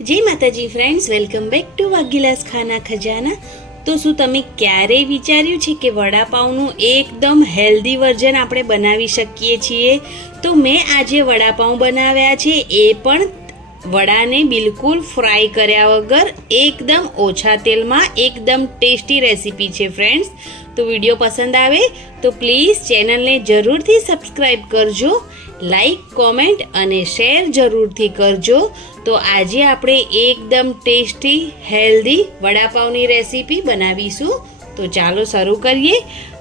जय माताजी friends, welcome back to वागीलास खाना खजाना। तो શું તમે ક્યારેય વિચાર્યું છે કે વડાપાઉંનું એકદમ હેલ્ધી વર્ઝન આપણે બનાવી શકીએ છીએ? તો મેં આજે વડાપાઉં બનાવ્યા છે, એ પણ વડાને બિલકુલ ફ્રાય કર્યા વગર એકદમ ઓછા તેલમાં એકદમ ટેસ્ટી રેસીપી છે ફ્રેન્ડ્સ। તો વિડીયો પસંદ આવે તો પ્લીઝ ચેનલને જરૂરથી સબસ્ક્રાઈબ કરજો, લાઈક, કોમેન્ટ અને શેર જરૂરથી કરજો। તો આજે આપણે એકદમ ટેસ્ટી હેલ્ધી વડાપાઉંની રેસીપી બનાવીશું। તો ચાલો શરૂ કરીએ।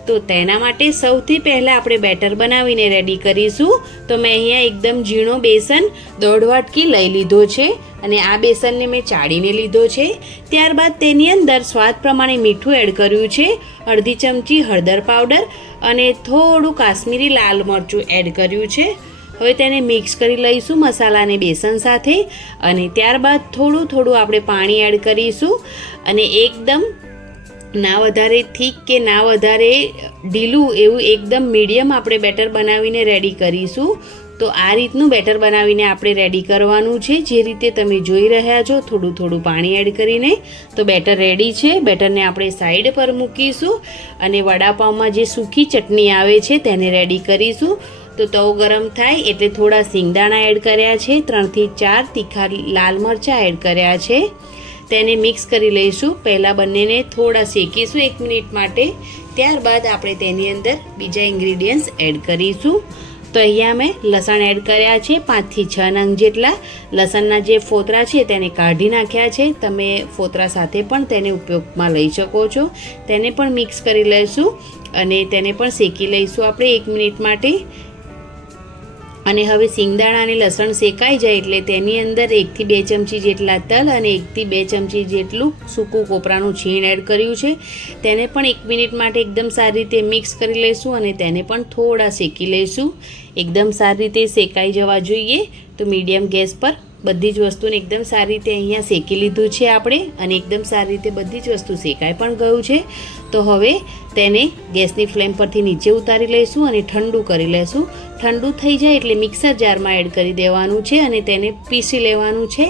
તો તેના માટે સૌથી પહેલાં આપણે બેટર બનાવીને રેડી કરીશું। તો મેં અહીંયા એકદમ ઝીણો બેસન 1.5 વાટકી લઈ લીધો છે અને આ બેસનને મેં ચાળીને લીધો છે। ત્યારબાદ તેની અંદર સ્વાદ પ્રમાણે મીઠું એડ કર્યું છે, અડધી ચમચી હળદર પાવડર અને થોડું કાશ્મીરી લાલ મરચું એડ કર્યું છે। હવે તેને મિક્સ કરી લઈશું મસાલાને બેસન સાથે અને ત્યારબાદ થોડું આપણે પાણી એડ કરીશું અને એકદમ ના વધારે થીક કે ના વધારે ઢીલું એવું એકદમ મીડિયમ આપણે બેટર બનાવીને રેડી કરીશું। તો આ રીતનું બેટર બનાવીને આપણે રેડી કરવાનું છે, જે રીતે તમે જોઈ રહ્યા છો થોડું પાણી એડ કરીને। તો બેટર રેડી છે, બેટરને આપણે સાઈડ પર મૂકીશું અને વડાપાઉંમાં જે સૂકી ચટણી આવે છે તેને રેડી કરીશું। તો તવો ગરમ થાય એટલે થોડા સિંગદાણા એડ કર્યા છે, 3 થી 4 તીખા લાલ મરચાં એડ કર્યા છે, તેને મિક્સ કરી લઈશું। પહેલાં બંનેને થોડા શેકીશું 1 મિનિટ માટે, ત્યારબાદ આપણે તેની અંદર બીજા ઇન્ગ્રીડિયન્ટ્સ એડ કરીશું। તો અહીંયા મેં લસણ એડ કર્યા છે, 5 થી 6 નંગ જેટલા। લસણના જે ફોતરા છે તેને કાઢી નાખ્યા છે, તમે ફોતરા સાથે પણ તેને ઉપયોગમાં લઈ શકો છો। તેને પણ મિક્સ કરી લઈશું અને તેને પણ શેકી લઈશું આપણે 1 મિનિટ માટે। અને હવે સિંગદાણા અને લસણ શેકાઈ જાય એટલે તેની અંદર 1 થી 2 ચમચી જેટલા તલ અને 1 થી 2 ચમચી જેટલું સૂકું કોપરાનું છીણ એડ કર્યું છે, તેને પણ 1 મિનિટ માટે એકદમ સારી રીતે મિક્સ કરી લઈશું અને તેને પણ થોડા શેકી લઈશું। એકદમ સારી રીતે શેકાઈ જવા જોઈએ। તો મીડિયમ ગેસ પર બધી જ વસ્તુને એકદમ સારી રીતે અહીંયા શેકી લીધું છે આપણે અને એકદમ સારી રીતે બધી જ વસ્તુ શેકાઈ પણ ગયું છે। તો હવે તેને ગેસની ફ્લેમ પરથી નીચે ઉતારી લઈશું અને ઠંડુ કરી લઈશું। ઠંડુ થઈ જાય એટલે મિક્સર જારમાં એડ કરી દેવાનું છે અને તેને પીસી લેવાનું છે,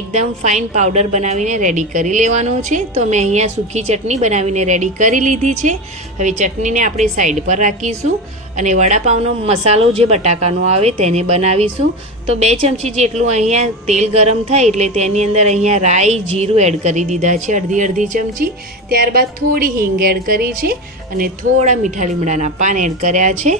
એકદમ ફાઇન પાવડર બનાવીને રેડી કરી લેવાનું છે। તો મેં અહીંયા સૂકી ચટણી બનાવીને રેડી કરી લીધી છે। હવે ચટણીને આપણે સાઈડ પર રાખીશું અને વડાપાઉંનો મસાલો જે બટાકાનો આવે તેને બનાવીશું। તો 2 ચમચી જેટલું અહીંયા તેલ ગરમ થાય એટલે તેની અંદર અહીંયા રાઈ, જીરું એડ કરી દીધા છે, અડધી ચમચી। ત્યારબાદ થોડી હિંગ એડ કરી છે અને થોડા મીઠા લીમડાના પાન એડ કર્યા છે।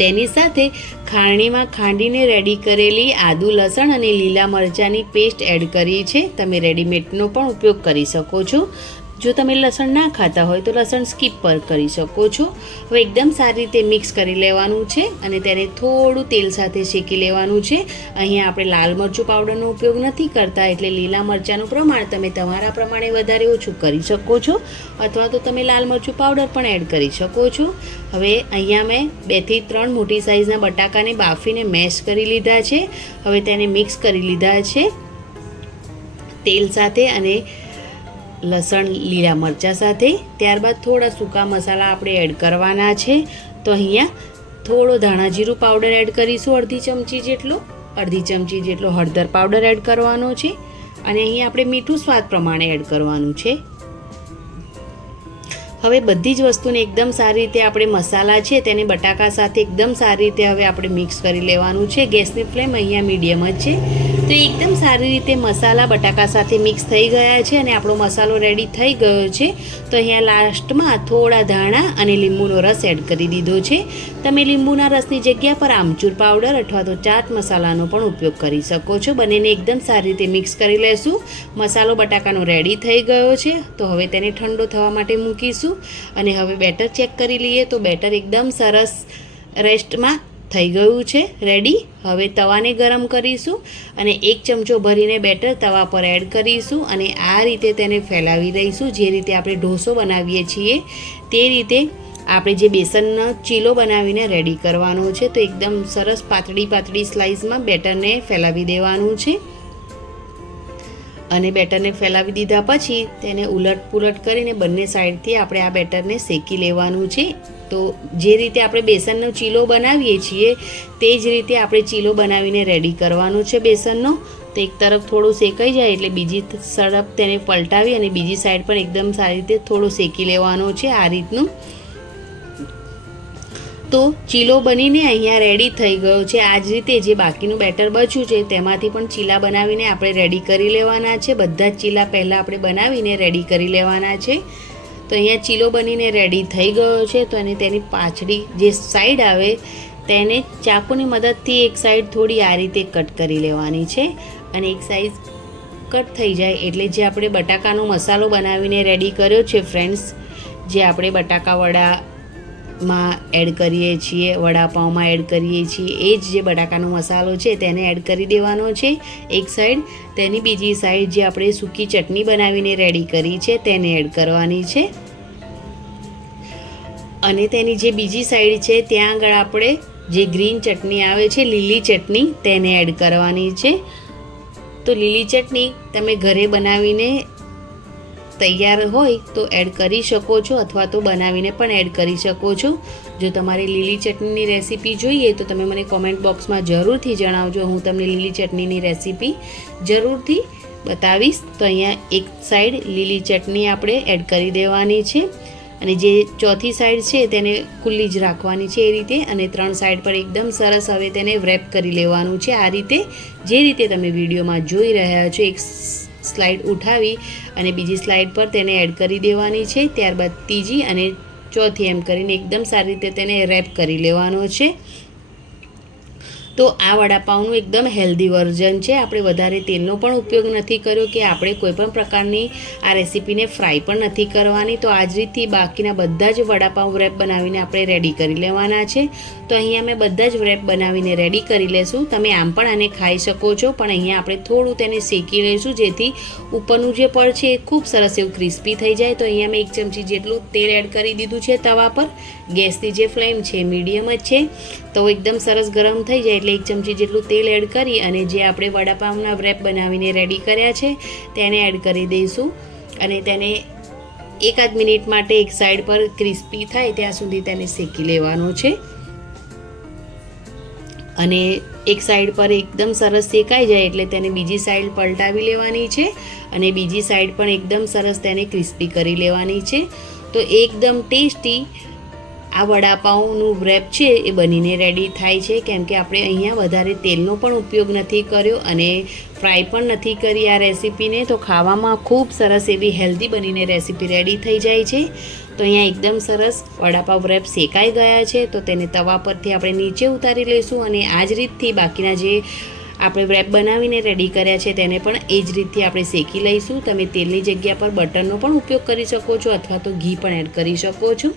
તેની સાથે ખારણીમાં ખાંડીને રેડી કરેલી આદુ, લસણ અને લીલા મરચાંની પેસ્ટ એડ કરી છે, તમે રેડીમેડનો પણ ઉપયોગ કરી શકો છો। જો તમે લસણ ના ખાતા હોય તો લસણ સ્કીપ પર કરી શકો છો। હવે એકદમ સારી રીતે મિક્સ કરી લેવાનું છે અને તેને થોડું તેલ સાથે શેકી લેવાનું છે। અહીંયા આપણે લાલ મરચું પાવડરનો ઉપયોગ નથી કરતા એટલે લીલા મરચાંનું પ્રમાણ તમે તમારા પ્રમાણે વધારે ઓછું કરી શકો છો અથવા તો તમે લાલ મરચું પાવડર પણ એડ કરી શકો છો। હવે અહીંયા મેં 2 થી 3 મોટી સાઇઝના બટાકાને બાફીને મેશ કરી લીધા છે। હવે તેને મિક્સ કરી લીધા છે તેલ સાથે અને લસણ, લીલા મરચાં સાથે। ત્યારબાદ થોડા સૂકા મસાલા આપણે એડ કરવાના છે। તો અહીંયા થોડો ધાણા જીરું પાવડર એડ કરીશું, અડધી ચમચી જેટલો હળદર પાવડર એડ કરવાનો છે અને અહીંયા આપણે મીઠું સ્વાદ પ્રમાણે એડ કરવાનું છે। હવે બધી જ વસ્તુને એકદમ સારી રીતે આપણે મસાલા છે તેને બટાકા સાથે એકદમ સારી રીતે હવે આપણે મિક્સ કરી લેવાનું છે। ગેસની ફ્લેમ અહીંયા મીડિયમ જ છે। તો એકદમ સારી રીતે મસાલા બટાકા સાથે મિક્સ થઈ ગયા છે અને આપણો મસાલો રેડી થઈ ગયો છે। તો અહીંયા લાસ્ટમાં થોડા ધાણા અને લીંબુનો રસ એડ કરી દીધો છે। તમે લીંબુના રસની જગ્યા પર આમચૂર પાવડર અથવા તો ચાટ મસાલાનો પણ ઉપયોગ કરી શકો છો। બંનેને એકદમ સારી રીતે મિક્સ કરી લેશું। મસાલો બટાકાનો રેડી થઈ ગયો છે, તો હવે તેને ઠંડો થવા માટે મૂકીશું અને હવે બેટર ચેક કરી લઈએ। તો બેટર એકદમ સરસ રેસ્ટમાં થઈ ગયું છે, રેડી। હવે તવાને ગરમ કરીશું અને 1 ચમચો ભરીને બેટર તવા પર એડ કરીશું અને આ રીતે તેને ફેલાવી દઈશું। જે રીતે આપણે ઢોસો બનાવીએ છીએ તે રીતે આપણે જે બેસનનો ચીલો બનાવીને રેડી કરવાનો છે। તો એકદમ સરસ પાતળી સ્લાઇસમાં બેટરને ફેલાવી દેવાનું છે અને બેટરને ફેલાવી દીધા પછી તેને ઉલટ પુલટ કરીને બંને સાઈડથી આપણે આ બેટરને શેકી લેવાનું છે। તો જે રીતે આપણે બેસનનો ચીલો બનાવીએ છીએ તે જ રીતે આપણે ચીલો બનાવીને રેડી કરવાનો છે બેસનનો। તો એક તરફ થોડું શેકાઈ જાય એટલે બીજી તરફ તેને પલટાવી અને બીજી સાઈડ પણ એકદમ સારી રીતે થોડું શેકી લેવાનો છે આ રીતનું. તો ચીલો બનીને અહીંયા રેડી થઈ ગયો છે. આ જ રીતે જે બાકીનું બેટર બચ્યું છે તેમાંથી પણ ચીલા બનાવીને આપણે રેડી કરી લેવાના છે. બધા જ ચીલા પહેલાં આપણે બનાવીને રેડી કરી લેવાના છે. તો અહીંયા ચીલો બનીને રેડી થઈ ગયો છે. તો અને તેની પાછળી જે સાઈડ આવે તેને ચાકુની મદદથી એક સાઈડ થોડી આ રીતે કટ કરી લેવાની છે. અને એક સાઈડ કટ થઈ જાય એટલે જે આપણે બટાકાનો મસાલો બનાવીને રેડી કર્યો છે ફ્રેન્ડ્સ, જે આપણે બટાકા વડામાં એડ કરીએ છીએ, વડાપાઉંમાં એડ કરીએ છીએ, એ જ જે બટાકાનો મસાલો છે તેને એડ કરી દેવાનો છે એક સાઈડ. તેની બીજી સાઈડ જે આપણે સૂકી ચટણી બનાવીને રેડી કરી છે તેને એડ કરવાની છે. અને તેની જે બીજી સાઈડ છે ત્યાં આગળ આપણે જે ગ્રીન ચટણી આવે છે, લીલી ચટણી, તેને એડ કરવાની છે. તો લીલી ચટણી તમે ઘરે બનાવીને તૈયાર હોય તો એડ કરી શકો છો અથવા તો બનાવીને પણ એડ કરી શકો છો. જો તમારે લીલી ચટણીની રેસીપી જોઈએ તો તમે મને કોમેન્ટ બોક્સમાં જરૂરથી જણાવજો. હું તમને લીલી ચટણીની રેસીપી જરૂરથી બતાવીશ. તો અહીંયા એક સાઈડ લીલી ચટણી આપણે એડ કરી દેવાની છે અને જે ચોથી સાઈડ છે તેને ખુલ્લી જ રાખવાની છે એ રીતે. અને 3 સાઈડ પર એકદમ સરસ હવે તેને વ્રેપ કરી લેવાનું છે આ રીતે, જે રીતે તમે વિડીયોમાં જોઈ રહ્યા છો. એક સ્લાઇડ ઉઠાવી અને બીજી સ્લાઇડ પર તેને એડ કરી દેવાની છે. ત્યારબાદ ત્રીજી અને ચોથી એમ કરીને એકદમ સારી રીતે તેને રેપ કરી લેવાનો છે. તો આ વડાપાઉંનું એકદમ હેલ્ધી વર્ઝન છે. આપણે વધારે તેલનો પણ ઉપયોગ નથી કર્યો કે આપણે કોઈપણ પ્રકારની આ રેસીપીને ફ્રાય પણ નથી કરવાની. તો આ જ રીતથી બાકીના બધા જ વડાપાઉં વ્રેપ બનાવીને આપણે રેડી કરી લેવાના છે. તો અહીંયા મેં બધા જ વ્રેપ બનાવીને રેડી કરી લેશું. તમે આમ પણ આને ખાઈ શકો છો, પણ અહીંયા આપણે થોડું તેને શેકી લઈશું જેથી ઉપરનું જે પડ છે એ ખૂબ સરસ એવું ક્રિસ્પી થઈ જાય. તો અહીંયા મેં 1 ચમચી જેટલું તેલ એડ કરી દીધું છે તવા પર. ગેસની જે ફ્લેમ છે મીડિયમ જ છે. તો એકદમ સરસ ગરમ થઈ જાય એટલે 1 ચમચી જેટલું તેલ એડ કરી અને જે આપણે વડાપાઉંના વ્રેપ બનાવીને રેડી કર્યા છે તેને એડ કરી દઈશું. અને તેને 1 મિનિટ માટે એક સાઈડ પર ક્રિસ્પી થાય ત્યાં સુધી તેને શેકી લેવાનો છે. અને એક સાઈડ પર એકદમ સરસ શેકાઈ જાય એટલે તેને બીજી સાઈડ પલટાવી લેવાની છે અને બીજી સાઈડ પણ એકદમ સરસ તેને ક્રિસ્પી કરી લેવાની છે. તો એકદમ ટેસ્ટી આ વડાપાઉંનું વ્રેપ છે એ બનીને રેડી થાય છે, કેમ કે આપણે અહીંયા વધારે તેલનો પણ ઉપયોગ નથી કર્યો અને ફ્રાય પણ નથી કરી આ રેસીપીને. તો ખાવામાં ખૂબ સરસ એવી હેલ્ધી બનીને રેસીપી રેડી થઈ જાય છે. તો અહીંયા એકદમ સરસ વડાપાઉં વ્રેપ શેકાઈ ગયા છે. તો તેને તવા પરથી આપણે નીચે ઉતારી લઈશું અને આ જ રીતથી બાકીના જે આપણે વ્રેપ બનાવીને રેડી કર્યા છે તેને પણ એ જ રીતથી આપણે શેકી લઈશું. તમે તેલની જગ્યા પર બટરનો પણ ઉપયોગ કરી શકો છો અથવા તો ઘી પણ એડ કરી શકો છો.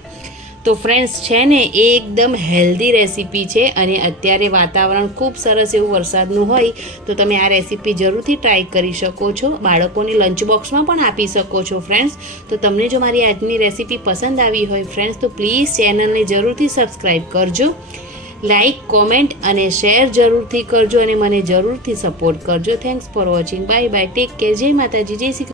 તો ફ્રેન્ડ્સ છે ને એ એકદમ હેલ્ધી રેસીપી છે અને અત્યારે વાતાવરણ ખૂબ સરસ એવું વરસાદનું હોય તો તમે આ રેસીપી જરૂરથી ટ્રાય કરી શકો છો. બાળકોને લંચ બોક્સમાં પણ આપી શકો છો ફ્રેન્ડ્સ. તો તમને જો મારી આજની રેસીપી પસંદ આવી હોય ફ્રેન્ડ્સ તો પ્લીઝ ચેનલને જરૂરથી સબસ્ક્રાઈબ કરજો, લાઈક, કોમેન્ટ અને શેર જરૂરથી કરજો અને મને જરૂરથી સપોર્ટ કરજો. Thanks for watching. Bye bye. Take care. જય માતાજી. જય શ્રી